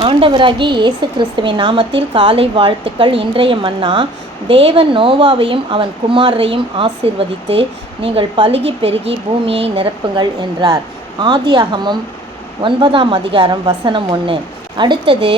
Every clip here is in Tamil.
ஆண்டவராகிய இயேசு கிறிஸ்துவின் நாமத்தில் காலை வாழ்த்துக்கள். இன்றைய மன்னா, தேவன் நோவாவையும் அவன் குமாரரையும் ஆசீர்வதித்து, நீங்கள் பலுகி பெருகி பூமியை நிரப்புங்கள் என்றார். ஆதியாகமம் 9ஆம் அதிகாரம் வசனம் 1. அடுத்தது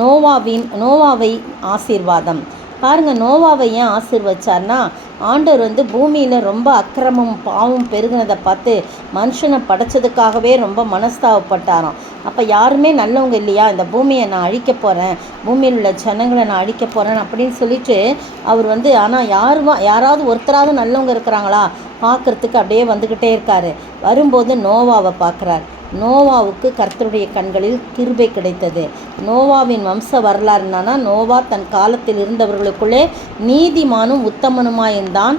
நோவாவை ஆசீர்வாதம். பாருங்கள், நோவாவை ஏன் ஆசீர்வச்சார்னா, ஆண்டவர் பூமியில் ரொம்ப அக்கிரமம் பாவம் பெருகினதை பார்த்து மனுஷனை படைச்சதுக்காகவே ரொம்ப மனஸ்தாபப்பட்டாராம். அப்போ யாருமே நல்லவங்க இல்லையா, இந்த பூமியை நான் அழிக்க போகிறேன், பூமியில் உள்ள ஜனங்களை நான் அழிக்க போகிறேன் அப்படின்னு சொல்லிட்டு அவர் ஆனால் யாராவது ஒருத்தராவது நல்லவங்க இருக்கிறாங்களா பார்க்குறதுக்கு அப்படியே வந்துக்கிட்டே இருக்கார். வரும்போது நோவாவை பார்க்குறார். நோவாவுக்கு கர்த்தருடைய கண்களில் கிருபை கிடைத்தது. நோவாவின் வம்ச வரலாறு என்னன்னா, நோவா தன் காலத்தில் இருந்தவர்களுக்குள்ளே நீதிமானும் உத்தமனுமாயிருந்தான்.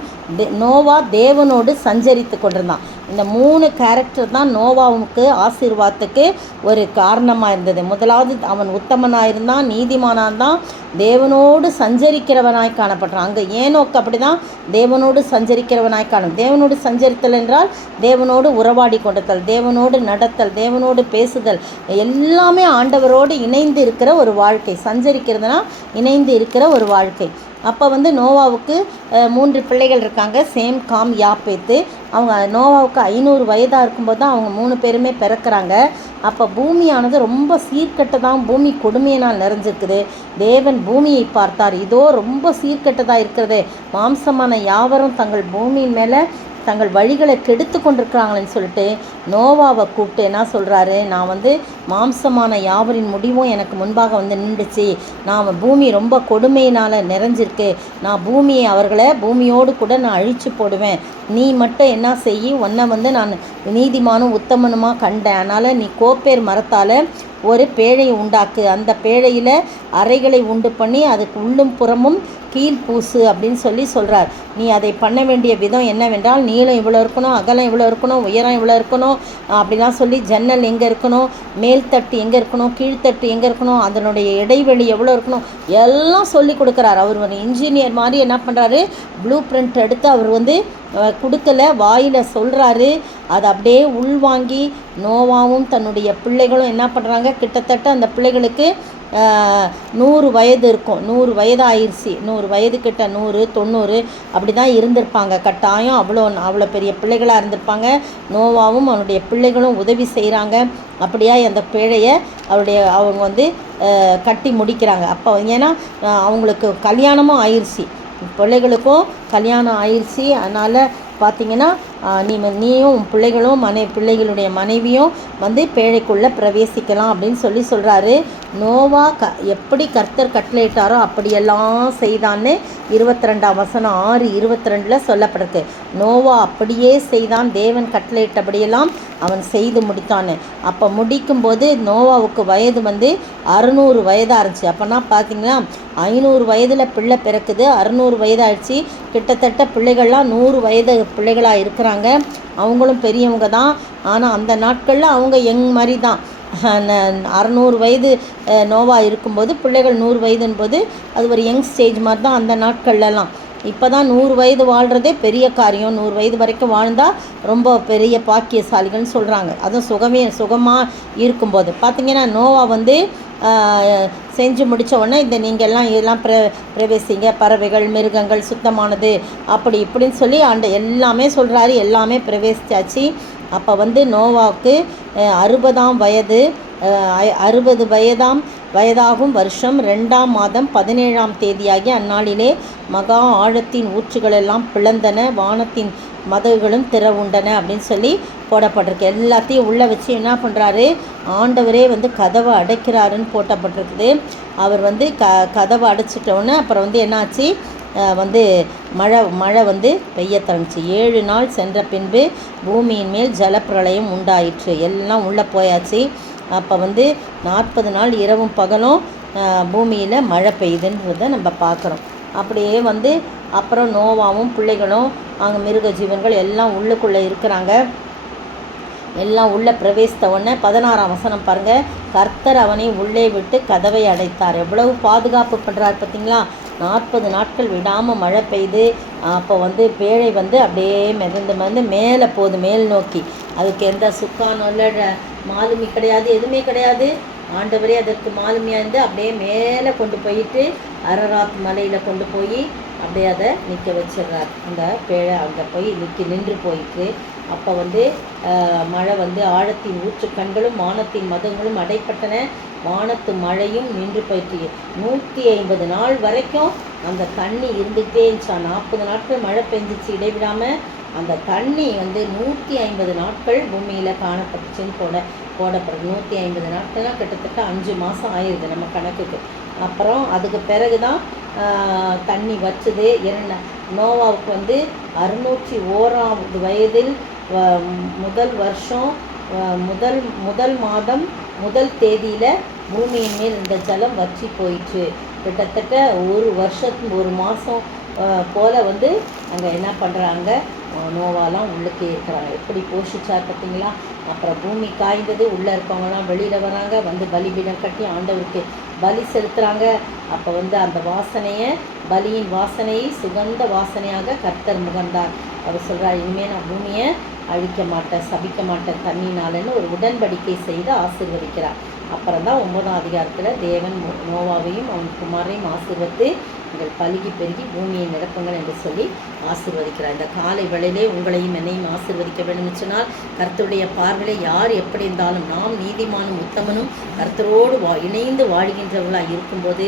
நோவா தேவனோடு சஞ்சரித்து கொண்டிருந்தான். இந்த 3 கேரக்டர் தான் நோவாவுக்கு ஆசீர்வாதத்துக்கு ஒரு காரணமாக இருந்தது. முதலாவது, அவன் உத்தமனாயிருந்தான், நீதிமானாந்தான், தேவனோடு சஞ்சரிக்கிறவனாய் காணப்பட்டான். அங்கே ஏனோக்கு அப்படி தான் தேவனோடு சஞ்சரிக்கிறவனாய் காணும். தேவனோடு சஞ்சரித்தல் என்றால் தேவனோடு உறவாடி கொண்டத்தல், தேவனோடு நடத்தல், தேவனோடு பேசுதல், எல்லாமே ஆண்டவரோடு இணைந்து இருக்கிற ஒரு வாழ்க்கை. சஞ்சரிக்கிறதுனா இணைந்து இருக்கிற ஒரு வாழ்க்கை. அப்போ நோவாவுக்கு 3 பிள்ளைகள் இருக்காங்க, சேம், காம், யாப்பேத்து. அவங்க நோவாவுக்கு 500 வயதாக இருக்கும்போது தான் அவங்க 3 பேருமே பிறக்கிறாங்க. அப்போ பூமியானது ரொம்ப சீர்கெட்டதான், பூமி கொடுமையினால் நிறைஞ்சிருக்குது. தேவன் பூமியை பார்த்தார், இதோ ரொம்ப சீர்கெட்டதாக இருக்கிறது, மாம்சமான யாவரும் தங்கள் பூமியின் மேலே தங்கள் வழிகளை கெடுத்து கொண்டிருக்கிறாங்களேன்னு சொல்லிட்டு நோவாவை கூப்பிட்டு என்ன சொல்கிறாரு, நான் மாம்சமான யாவரின் முடிவும் எனக்கு முன்பாக நின்றுச்சு, நான் பூமி ரொம்ப கொடுமையினால் நிறைஞ்சிருக்கு, நான் பூமியை அவர்களை பூமியோடு கூட நான் அழித்து போடுவேன், நீ மட்டும் என்ன செய்யி, உன்னை நான் நீதிமானும் உத்தமனுமாக கண்டேன், அதனால் நீ கோப்பேர் மரத்தால் ஒரு பேழையை உண்டாக்கு, அந்த பேழையில் அறைகளை உண்டு பண்ணி அதுக்கு உள்ளும் புறமும் கீழ் பூசு அப்படின்னு சொல்கிறார். நீ அதை பண்ண வேண்டிய விதம் என்னவென்றால், நீளம் இவ்வளோ இருக்கணும், அகலம் இவ்வளோ இருக்கணும், உயரம் இவ்வளோ இருக்கணும் அப்படிலாம் சொல்லி, ஜன்னல் எங்கே இருக்கணும், மேல்தட்டு எங்கே இருக்கணும், கீழ்த்தட்டு எங்கே இருக்கணும், அதனுடைய இடைவெளி எவ்வளோ இருக்கணும், எல்லாம் சொல்லி கொடுக்குறார். அவர் ஒரு இன்ஜினியர் மாதிரி என்ன பண்ணுறாரு, ப்ளூ பிரிண்ட் எடுத்து அவர் கொடுக்கல, வாயில் சொல்கிறாரு. அதை அப்படியே உள்வாங்கி நோவாவும் தன்னுடைய பிள்ளைகளும் என்ன பண்ணுறாங்க, கிட்டத்தட்ட அந்த பிள்ளைகளுக்கு 100 வயது இருக்கும், 100 வயது ஆயிடுச்சு, 100 வயது கிட்ட 100 90 அப்படி தான் இருந்திருப்பாங்க கட்டாயம். அவ்வளோ பெரிய பிள்ளைகளாக இருந்திருப்பாங்க. நோவாவும் அவனுடைய பிள்ளைகளும் உதவி செய்கிறாங்க. அப்படியா அந்த பேழையை அவங்க கட்டி முடிக்கிறாங்க. அப்போ ஏன்னா அவங்களுக்கு கல்யாணமும் ஆயிடுச்சு, பிள்ளைகளுக்கும் கல்யாணம் ஆயிடுச்சு. அதனால் பார்த்திங்கன்னா நீயும் உன் பிள்ளைகளும் பிள்ளைகளுடைய மனைவியும் பேழைக்குள்ளே பிரவேசிக்கலாம் அப்படின்னு சொல்கிறாரு. நோவா எப்படி கர்த்தர் கட்டளையிட்டாரோ அப்படியெல்லாம் செய்தான்னு 22ஆம் வசனம் 6:22 சொல்லப்பட்டிருக்கு. நோவா அப்படியே செய்தான், தேவன் கட்டளையிட்டபடியெல்லாம் அவன் செய்து முடித்தான்னு. அப்போ முடிக்கும்போது நோவாவுக்கு வயது 600 வயதாக இருந்துச்சு. அப்போனா பார்த்திங்கன்னா 500 வயதில் பிள்ளை பிறக்குது, 600 வயதாகிடுச்சு. கிட்டத்தட்ட பிள்ளைகள்லாம் 100 வயது பிள்ளைகளாக இருக்கிறாங்க. அவங்களும் பெரியவங்க தான். ஆனால் அந்த நாட்களில் அவங்க யங் மாதிரி தான். 600 வயது நோவா இருக்கும்போது பிள்ளைகள் 100 வயதுன்போது அது ஒரு யங் ஸ்டேஜ் மாதிரி தான் அந்த நாட்கள்லாம். இப்போ தான் 100 வயது வாழ்கிறதே பெரிய காரியம். 100 வயது வரைக்கும் வாழ்ந்தால் ரொம்ப பெரிய பாக்கியசாலிகள்னு சொல்கிறாங்க. அதுவும் சுகமாக இருக்கும்போது பார்த்திங்கன்னா நோவா செஞ்சு முடித்த உடனே நீங்கள்லாம் பிரவேசிங்க, பறவைகள் மிருகங்கள் சுத்தமானது அப்படி இப்படின்னு சொல்லி எல்லாமே சொல்கிறாரு. எல்லாமே பிரவேசித்தாச்சு. அப்போ நோவாவுக்கு 60ஆம் வயது 60 வயதாகும் வருஷம் 2ஆம் மாதம் 17ஆம் தேதியாகி அந்நாளிலே மகா ஆழத்தின் ஊற்றுகளெல்லாம் பிளந்தன, வானத்தின் மதகுகளும் திறவுண்டன அப்படின்னு போடப்பட்டிருக்கு. எல்லாத்தையும் உள்ளே வச்சு என்ன பண்ணுறாரு, ஆண்டவரே கதவை அடைக்கிறாருன்னு போட்டப்பட்டிருக்குது. அவர் கதவை அடைச்சிட்டோன்னே அப்புறம் என்னாச்சு, மழை பெய்ய தொடங்குச்சு. 7 நாள் சென்ற பின்பு பூமியின் மேல் ஜலப்பிரளயம் உண்டாயிற்று. எல்லாம் உள்ளே போயாச்சு. அப்போ 40 நாள் இரவும் பகலும் பூமியில் மழை பெய்யுதுன்றதை நம்ம பார்க்குறோம். அப்படியே அப்புறம் நோவாவும் பிள்ளைகளும் அங்கே மிருக ஜீவன்கள் எல்லாம் உள்ளுக்குள்ளே இருக்கிறாங்க. எல்லாம் உள்ளே பிரவேசித்த உடனே 16ஆம் வசனம் பாருங்கள், கர்த்தர் அவனை உள்ளே விட்டு கதவை அடைத்தார். எவ்வளவு பாதுகாப்பு பண்ணுறார் பார்த்தீங்களா. 40 நாட்கள் விடாமல் மழை பெய்யுது. அப்போ பேழை அப்படியே மிதந்து மேலே போகுது, மேல் நோக்கி. அதுக்கு எந்த சுக்கானோ இல்லை மாலுமி கிடையாது, எதுவுமே கிடையாது. ஆண்டவரே அதற்கு மாலுமியாக இருந்து அப்படியே மேலே கொண்டு போயிட்டு அரராத் மலையில் கொண்டு போய் அப்படியே அதை நிற்க வச்சிடுறார். அந்த பேழை அங்கே போய் நின்று போயிட்டு அப்போ மழை ஆழத்தின் ஊற்றுக்கண்களும் வானத்தின் மதங்களும் அடைப்பட்டன, வானத்து மழையும் நின்று போயிட்டு 150 நாள் வரைக்கும் அந்த தண்ணி இருந்துகிட்டே இருந்துச்சா. 40 நாட்கள் மழை பெஞ்சிச்சு இடைவிடாமல். அந்த தண்ணி 150 நாட்கள் பூமியில் காணப்பட்டுச்சுன்னு போடப்படுது. 150 நாட்கள்லாம் கிட்டத்தட்ட 5 மாதம் ஆயிடுது நம்ம கணக்குக்கு. அப்புறம் அதுக்கு பிறகு தான் தண்ணி வச்சுது. நோவாவுக்கு 601 வயதில் முதல் வருஷம் முதல் மாதம் முதல் தேதியில் பூமியின் மேல் இந்த ஜலம் வற்றி போயிற்று. கிட்டத்தட்ட ஒரு மாதம் போல் அங்கே என்ன பண்ணுறாங்க, நோவாலாம் உள்ளுக்கே இருக்கிறாங்க. எப்படி போஷிச்சார் பார்த்தீங்களா. அப்புறம் பூமி காய்ந்தது, உள்ளே இருக்கவங்கலாம் வெளியில் வராங்க, பலிபீடம் கட்டி ஆண்டவருக்கு பலி செலுத்துகிறாங்க. அப்போ அந்த வாசனையை, பலியின் வாசனையை சுகந்த வாசனையாக கர்த்தர் முகர்ந்தார். அவர் சொல்கிறார், இனிமேல் நான் பூமியை அழிக்க மாட்டேன், சபிக்க மாட்டேன் தண்ணினாலன்னு ஒரு உடன்படிக்கை செய்து ஆசீர்வதிக்கிறார். அப்புறம் தான் 9ஆம் அதிகாரத்தில் தேவன் நோவாவையும் அவன் குமாரையும் ஆசீர்வதித்து நீங்கள் பலுகி பெருகி பூமியை நிரப்புங்கள் என்று சொல்லி ஆசீர்வதிக்கிறார். இந்த காலை வேளையிலே உங்களையும் என்னையும் ஆசீர்வதிக்க வேண்டும் சொன்னால், கர்த்தருடைய பார்வையிலே யார் எப்படி இருந்தாலும் நாம் நீதிமானும் உத்தமனும் கர்த்தரோடு இணைந்து வாழ்கின்றவர்களாக இருக்கும்போது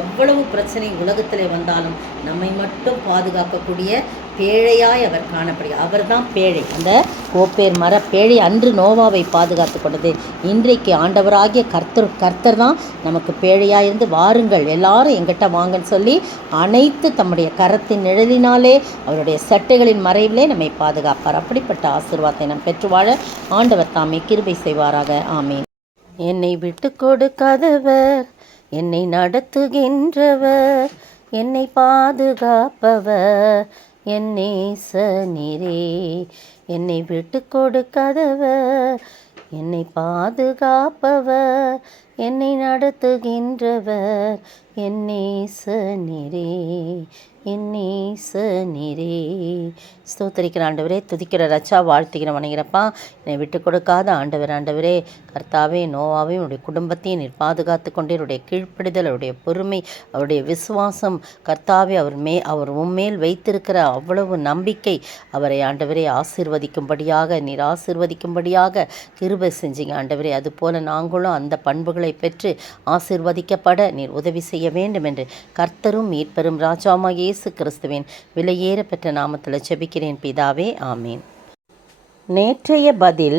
எவ்வளவு பிரச்சனை உலகத்தில் வந்தாலும் நம்மை மட்டும் பாதுகாக்கக்கூடிய பேழையாய் அவர் காணப்படுகிறார். அவர் தான் பேழை. அந்த கோப்பேர் மர பேழை அன்று நோவாவை பாதுகாத்து கொண்டது. இன்றைக்கு ஆண்டவராகிய கர்த்தர் தான் நமக்கு பேழையாக இருந்து, வாருங்கள் எல்லாரும் எங்கிட்ட வாங்கன்னு சொல்லி அனைத்து தம்முடைய கரத்தின் நிழலினாலே அவருடைய சட்டைகளின் மறைவிலே நம்மை பாதுகாப்பார். அப்படிப்பட்ட ஆசீர்வாதத்தை நாம் பெற்று வாழ ஆண்டவர் தாமே கிருபை செய்வாராக. ஆமீன். என்னை விட்டு கொடுக்காதவர், என்னை நடத்துகின்றவர், என்னை பாதுகாப்பவர் என் நேசநீரே. என்னை விட்டு கொடுக்காதவர், என்னை பாதுகாப்பவர், என்னை நடத்துகின்றவர் என் நேசநீரே, என் நேசநீரே. ஸ்தோத்திரிக்கிற ஆண்டவரே, துதிக்கிற ரச்சா, வாழ்த்துக்கிற வணங்கிறப்பா. என்னை விட்டு கொடுக்காத ஆண்டவரே, கர்த்தாவே நோவாவே உடைய குடும்பத்தையும் நீர் பாதுகாத்து கொண்டே, அவருடைய கீழ்ப்படிதல், அவருடைய பொறுமை, அவருடைய விசுவாசம், கர்த்தாவே அவர் உம்மேல் வைத்திருக்கிற அவ்வளவு நம்பிக்கை அவரை ஆண்டவரே நீர் ஆசீர்வதிக்கும்படியாக கிருபை செஞ்சீங்க ஆண்டவரே. அதுபோல் நாங்களும் அந்த பண்புகளை பெற்று ஆசீர்வதிக்கப்பட நீர் உதவி செய்ய வேண்டும் என்று கர்த்தரும் மீட்பெரும் ராஜாவாகிய இயேசு கிறிஸ்துவின் விலையேற பெற்ற நாமத்தில் ஜெபிக்கிறேன் பிதாவே, ஆமீன். நேற்றைய பதில்,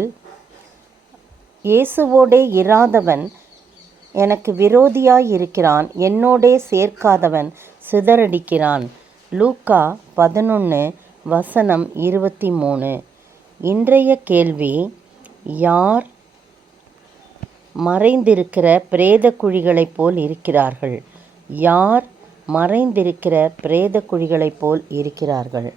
இயேசுவோடே இராதவன் எனக்கு விரோதியாயிருக்கிறான், என்னோடே சேர்க்காதவன் சிதறடிக்கிறான். லூக்கா 11:23. இன்றைய கேள்வி, யார் மறைந்திருக்கிற பிரேத குழிகளைப் போல் இருக்கிறார்கள்? யார் மறைந்திருக்கிற பிரேத குழிகளைப் போல் இருக்கிறார்கள்?